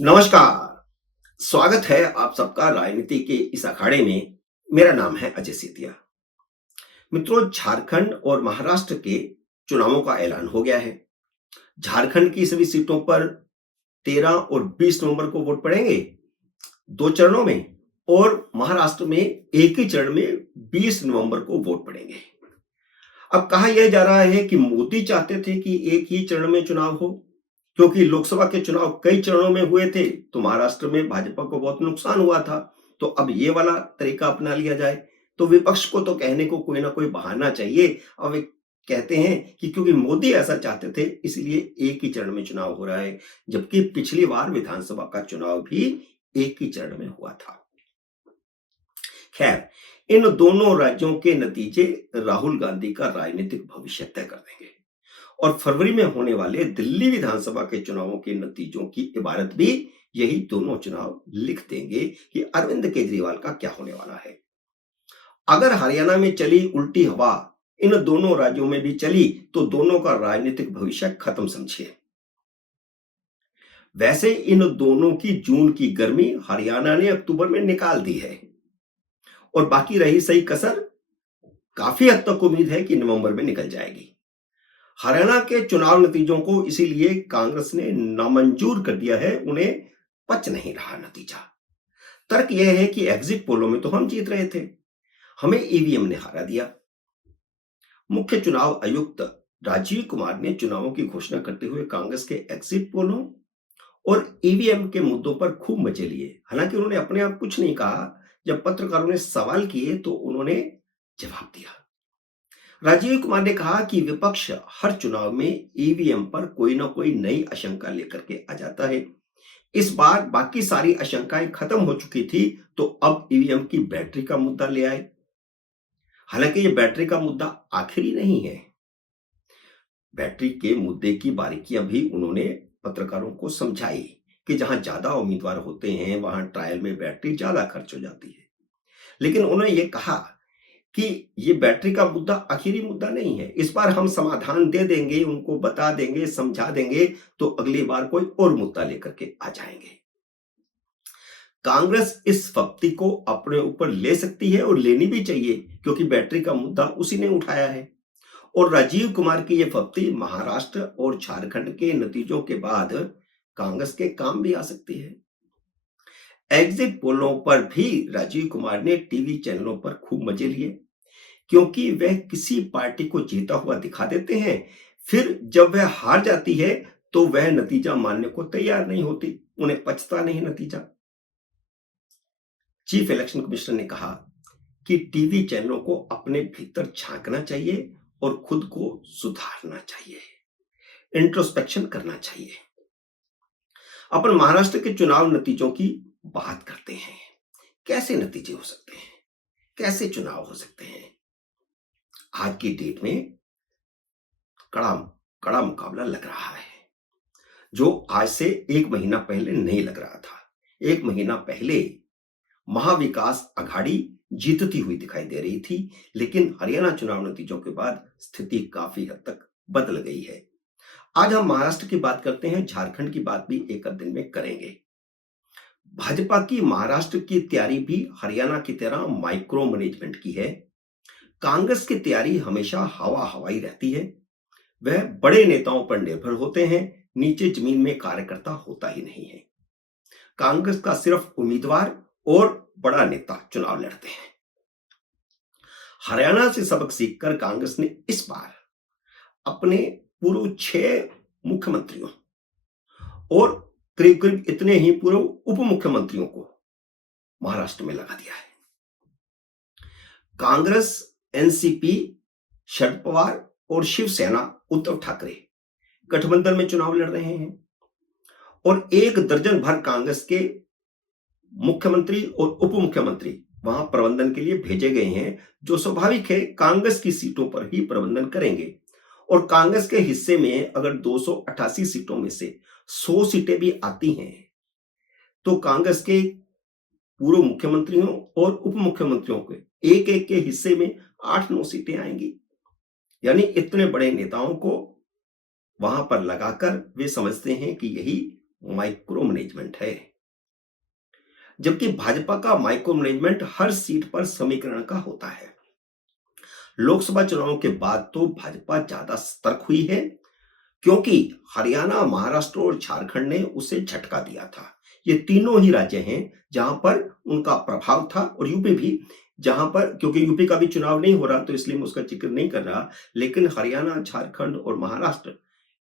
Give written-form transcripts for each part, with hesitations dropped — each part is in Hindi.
नमस्कार। स्वागत है आप सबका राजनीति के इस अखाड़े में। मेरा नाम है अजय सेतिया। मित्रों, झारखंड और महाराष्ट्र के चुनावों का ऐलान हो गया है। झारखंड की सभी सीटों पर 13 और 20 नवंबर को वोट पड़ेंगे, दो चरणों में। और महाराष्ट्र में एक ही चरण में 20 नवंबर को वोट पड़ेंगे। अब कहा यह जा रहा है कि मोदी चाहते थे कि एक ही चरण में चुनाव हो, क्योंकि लोकसभा के चुनाव कई चरणों में हुए थे तो महाराष्ट्र में भाजपा को बहुत नुकसान हुआ था। तो अब ये वाला तरीका अपना लिया जाए। तो विपक्ष को तो कहने को कोई ना कोई बहाना चाहिए। अब वे कहते हैं कि क्योंकि मोदी ऐसा चाहते थे इसलिए एक ही चरण में चुनाव हो रहा है, जबकि पिछली बार विधानसभा का चुनाव भी एक ही चरण में हुआ था। खैर, इन दोनों राज्यों के नतीजे राहुल गांधी का राजनीतिक भविष्य तय कर देंगे और फरवरी में होने वाले दिल्ली विधानसभा के चुनावों के नतीजों की इबारत भी यही दोनों चुनाव लिख देंगे कि अरविंद केजरीवाल का क्या होने वाला है। अगर हरियाणा में चली उल्टी हवा इन दोनों राज्यों में भी चली तो दोनों का राजनीतिक भविष्य खत्म समझिए। वैसे इन दोनों की जून की गर्मी हरियाणा ने अक्टूबर में निकाल दी है और बाकी रही सही कसर काफी हद तक उम्मीद है कि नवंबर में निकल जाएगी। हरियाणा के चुनाव नतीजों को इसीलिए कांग्रेस ने नामंजूर कर दिया है, उन्हें पच नहीं रहा नतीजा। तर्क यह है कि एग्जिट पोलों में तो हम जीत रहे थे, हमें ईवीएम ने हरा दिया। मुख्य चुनाव आयुक्त राजीव कुमार ने चुनावों की घोषणा करते हुए कांग्रेस के एग्जिट पोलों और ईवीएम के मुद्दों पर खूब मजे लिए। हालांकि उन्होंने अपने आप कुछ नहीं कहा। जब पत्रकारों ने सवाल किए तो उन्होंने जवाब दिया। राजीव कुमार ने कहा कि विपक्ष हर चुनाव में ईवीएम पर कोई ना कोई नई आशंका लेकर के आ जाता है। इस बार बाकी सारी आशंकाएं खत्म हो चुकी थी तो अब ईवीएम की बैटरी का मुद्दा ले आए। हालांकि ये बैटरी का मुद्दा आखिरी नहीं है। बैटरी के मुद्दे की बारीकियां भी उन्होंने पत्रकारों को समझाई कि जहां ज्यादा उम्मीदवार होते हैं वहां ट्रायल में बैटरी ज्यादा खर्च हो जाती है। लेकिन उन्होंने ये कहा कि ये बैटरी का मुद्दा आखिरी मुद्दा नहीं है। इस बार हम समाधान दे देंगे, उनको बता देंगे, समझा देंगे तो अगली बार कोई और मुद्दा लेकर के आ जाएंगे। कांग्रेस इस फप्ती को अपने ऊपर ले सकती है और लेनी भी चाहिए, क्योंकि बैटरी का मुद्दा उसी ने उठाया है। और राजीव कुमार की यह फप्ती महाराष्ट्र और झारखंड के नतीजों के बाद कांग्रेस के काम भी आ सकती है। एग्जिट पोलों पर भी राजीव कुमार ने टीवी चैनलों पर खूब मजे लिए, क्योंकि वह किसी पार्टी को जीता हुआ दिखा देते हैं, फिर जब वह हार जाती है तो वह नतीजा मानने को तैयार नहीं होती, उन्हें पचता नहीं नतीजा। चीफ इलेक्शन कमिश्नर ने कहा कि टीवी चैनलों को अपने भीतर झांकना चाहिए और खुद को सुधारना चाहिए, इंट्रोस्पेक्शन करना चाहिए। अपन महाराष्ट्र के चुनाव नतीजों की बात करते हैं। कैसे नतीजे हो सकते हैं, कैसे चुनाव हो सकते हैं। आज की डेट में कड़ा कड़ा मुकाबला लग रहा है, जो आज से एक महीना पहले नहीं लग रहा था। एक महीना पहले महाविकास आघाड़ी जीतती हुई दिखाई दे रही थी, लेकिन हरियाणा चुनाव नतीजों के बाद स्थिति काफी हद तक बदल गई है। आज हम महाराष्ट्र की बात करते हैं, झारखंड की बात भी एक आध दिन में करेंगे। भाजपा की महाराष्ट्र की तैयारी भी हरियाणा की तरह माइक्रो मैनेजमेंट की है। कांग्रेस की तैयारी हमेशा हवा हवाई रहती है। वह बड़े नेताओं पर निर्भर होते हैं, नीचे जमीन में कार्यकर्ता होता ही नहीं है। कांग्रेस का सिर्फ उम्मीदवार और बड़ा नेता चुनाव लड़ते हैं। हरियाणा से सबक सीखकर कांग्रेस ने इस बार अपने पूर्व 6 मुख्यमंत्रियों और करीब करीब इतने ही पूर्व उप मुख्यमंत्रियों को महाराष्ट्र में लगा दिया है। कांग्रेस, एनसीपी, शरद पवार और शिवसेना उद्धव ठाकरे गठबंधन में चुनाव लड़ रहे हैं और एक दर्जन भर कांग्रेस के मुख्यमंत्री और उप मुख्यमंत्री वहां प्रबंधन के लिए भेजे गए हैं, जो स्वाभाविक है कांग्रेस की सीटों पर ही प्रबंधन करेंगे। और कांग्रेस के हिस्से में अगर 288 सीटों में से 100 सीटें भी आती हैं तो कांग्रेस के पूर्व मुख्यमंत्रियों और उप मुख्यमंत्रियों के एक एक के हिस्से में 8-9 सीटें आएंगी। यानी इतने बड़े नेताओं को वहां पर लगाकर वे समझते हैं कि यही माइक्रो मैनेजमेंट है, जबकि भाजपा का माइक्रो मैनेजमेंट हर सीट पर समीकरण का होता है। लोकसभा चुनाव के बाद तो भाजपा ज्यादा सतर्क हुई है, क्योंकि हरियाणा, महाराष्ट्र और झारखंड ने उसे झटका दिया था। ये तीनों ही राज्य हैं जहां पर उनका प्रभाव था, और यूपी भी, जहां पर, क्योंकि यूपी का भी चुनाव नहीं हो रहा तो इसलिए मैं उसका जिक्र नहीं कर रहा, लेकिन हरियाणा, झारखंड और महाराष्ट्र,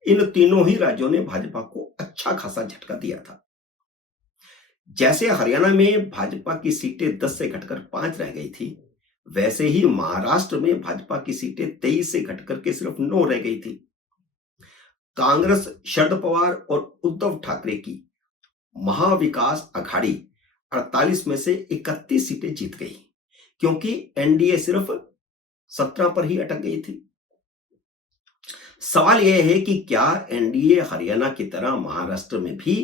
इन तीनों ही राज्यों ने भाजपा को अच्छा खासा झटका दिया था। जैसे हरियाणा में भाजपा की सीटें 10 से घटकर 5 रह गई थी, वैसे ही महाराष्ट्र में भाजपा की सीटें 23 से घटकर के सिर्फ 9 रह गई थी। कांग्रेस, शरद पवार और उद्धव ठाकरे की महाविकास अघाड़ी 48 में से 31 सीटें जीत गई, क्योंकि एनडीए सिर्फ 17 पर ही अटक गई थी। सवाल यह है कि क्या एनडीए हरियाणा की तरह महाराष्ट्र में भी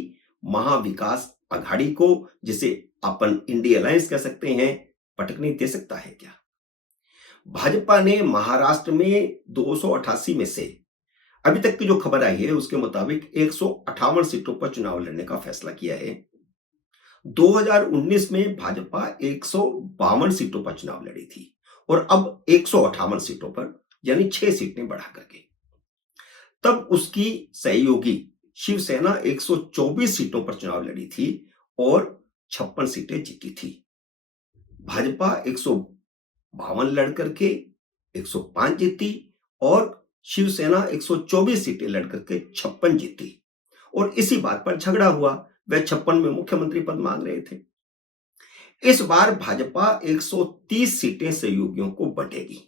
महाविकास अघाड़ी को, जिसे अपन इंडिया अलायंस कह सकते हैं, पटकनी दे सकता है क्या? भाजपा ने महाराष्ट्र में 288 में से अभी तक की जो खबर आई है उसके मुताबिक 158 सीटों पर चुनाव लड़ने का फैसला किया है। 2019 में भाजपा 152 सीटों पर चुनाव लड़ी थी, और अब 158 सीटों पर, यानी 6 सीटें बढ़ा करके। तब उसकी सहयोगी शिवसेना 124 सीटों पर चुनाव लड़ी थी और 56 सीटें जीती थी। भाजपा 152 लड़ करके 105 जीती, और शिवसेना 124 सीटें लड़ करके 56 जीती, और इसी बात पर झगड़ा हुआ। वह 56 में मुख्यमंत्री पद मांग रहे थे। इस बार भाजपा 130 सीटें सहयोगियों को बंटेगी,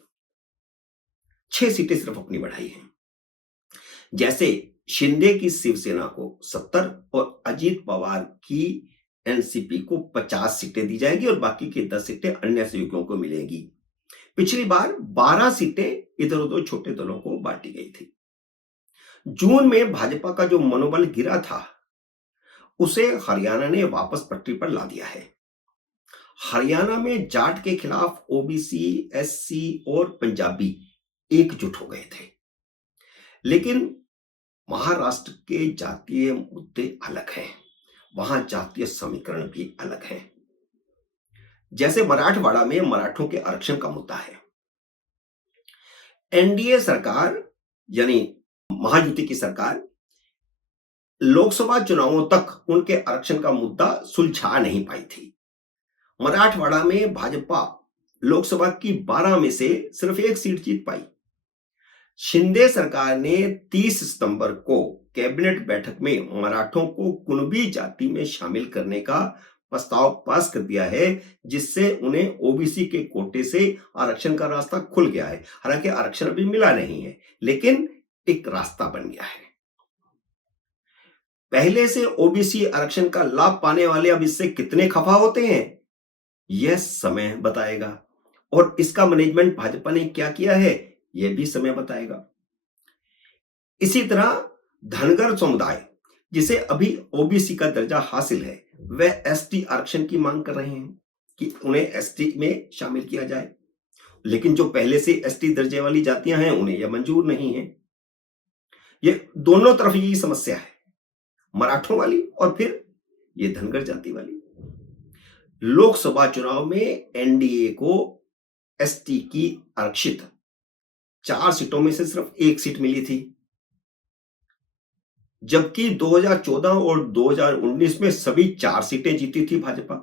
6 सीटें सिर्फ अपनी बढ़ाई हैं। जैसे शिंदे की शिवसेना को 70 और अजीत पवार की एनसीपी को 50 सीटें दी जाएगी, और बाकी की 10 सीटें अन्य सहयोगियों को मिलेगी। पिछली बार 12 सीटें इधर उधर छोटे दलों को बांटी गई थी। जून में भाजपा का जो मनोबल गिरा था, उसे हरियाणा ने वापस पटरी पर ला दिया है। हरियाणा में जाट के खिलाफ ओबीसी, एससी और पंजाबी एकजुट हो गए थे, लेकिन महाराष्ट्र के जातीय मुद्दे अलग हैं, वहां जातीय समीकरण भी अलग है। जैसे मराठवाड़ा में मराठों के आरक्षण का मुद्दा है। एनडीए सरकार, यानी महायुति की सरकार, लोकसभा चुनावों तक उनके आरक्षण का मुद्दा सुलझा नहीं पाई थी। मराठवाड़ा में भाजपा लोकसभा की 12 में से सिर्फ 1 सीट जीत पाई। शिंदे सरकार ने 30 सितंबर को कैबिनेट बैठक में मराठों को कुणबी जाति में शामिल करने का प्रस्ताव पास कर दिया है, जिससे उन्हें ओबीसी के कोटे से आरक्षण का रास्ता खुल गया है। हालांकि आरक्षण अभी मिला नहीं है, लेकिन एक रास्ता बन गया है। पहले से ओबीसी आरक्षण का लाभ पाने वाले अब इससे कितने खफा होते हैं, यह समय बताएगा, और इसका मैनेजमेंट भाजपा ने क्या किया है, यह भी समय बताएगा। इसी तरह धनगर समुदाय, जिसे अभी ओबीसी का दर्जा हासिल है, वह एसटी आरक्षण की मांग कर रहे हैं कि उन्हें एसटी में शामिल किया जाए, लेकिन जो पहले से एसटी दर्जे वाली जातियां हैं उन्हें यह मंजूर नहीं है। ये दोनों तरफ यही समस्या है, मराठों वाली और फिर ये धनगर जाति वाली। लोकसभा चुनाव में एनडीए को एसटी की आरक्षित 4 सीटों में से सिर्फ 1 सीट मिली थी, जबकि 2014 और 2019 में सभी 4 सीटें जीती थी भाजपा।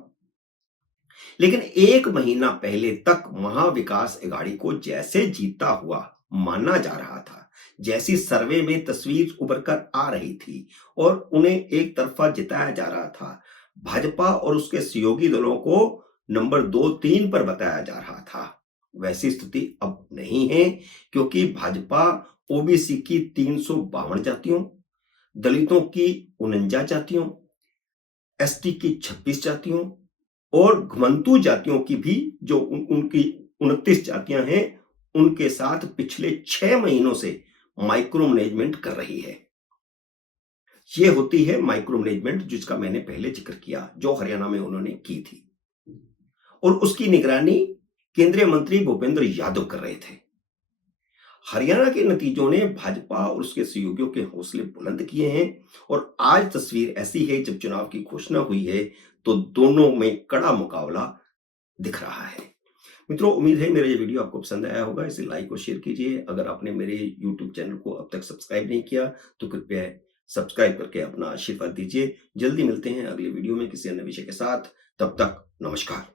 लेकिन 1 महीना पहले तक महाविकास अघाड़ी को जैसे जीता हुआ माना जा रहा था, जैसी सर्वे में तस्वीर उभर कर आ रही थी और उन्हें एक तरफा जिताया जा रहा था, भाजपा और उसके सहयोगी दलों को नंबर 2-3 पर बताया जा रहा था, वैसी स्थिति अब नहीं है, क्योंकि भाजपा ओबीसी की 352 जातियों, दलितों की 49 जातियों, एसटी की 26 जातियों और घुमंतू जातियों की भी जो उनकी 29 जातियां हैं, उनके साथ पिछले 6 महीनों से माइक्रो मैनेजमेंट कर रही है। यह होती है माइक्रो मैनेजमेंट, जिसका मैंने पहले जिक्र किया, जो हरियाणा में उन्होंने की थी, और उसकी निगरानी केंद्रीय मंत्री भूपेंद्र यादव कर रहे थे। हरियाणा के नतीजों ने भाजपा और उसके सहयोगियों के हौसले बुलंद किए हैं और आज तस्वीर ऐसी है, जब चुनाव की घोषणा हुई है तो दोनों में कड़ा मुकाबला दिख रहा है। मित्रों, उम्मीद है मेरा ये वीडियो आपको पसंद आया होगा। इसे लाइक और शेयर कीजिए। अगर आपने मेरे यूट्यूब चैनल को अब तक सब्सक्राइब नहीं किया तो कृपया सब्सक्राइब करके अपना आशीर्वाद दीजिए। जल्दी मिलते हैं अगले वीडियो में किसी अन्य विषय के साथ। तब तक नमस्कार।